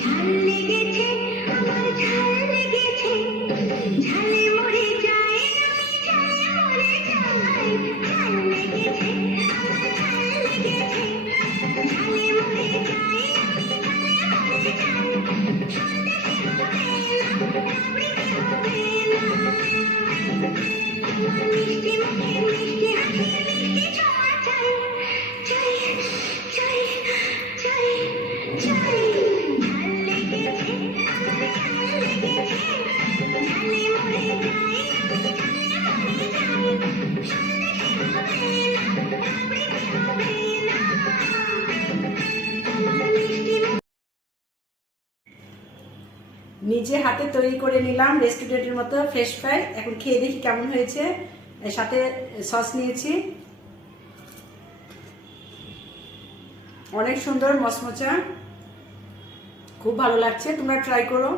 ঝাল লেগেছে, আমার ঝাল লেগেছে, ঝালে মরে যাই আমি, ঝালে মরে যাই। ঝাল লেগেছে, আমার ঝাল লেগেছে, ঝালে মরে যাই আমি, ঝালে মরে যাই। সন্দেশে হবে না, রাবড়িতে হবে না, আমার মিষ্টি মুখে মিষ্টি হাসি, মিষ্টি ছোঁয়া চাই, চাই, চাই, চাই, চাই। ঝাল লেগেছে, আমার ঝাল লেগেছে, ঝালে মরে যাই আমি, ঝালে মরে যাই। সন্দেশে হবে না, রাবড়িতে হবে না, আমার মিষ্টি মুখে। নিজে হাতে তৈরি করে নিলাম রেস্টুরেন্টের মতো ফ্রেশ ফ্রাই। এখন খেয়ে দেখি কেমন হয়েছে। এর সাথে সস নিয়েছি, অনেক সুন্দর মচমচা, খুব ভালো লাগছে। তোমরা ট্রাই করো।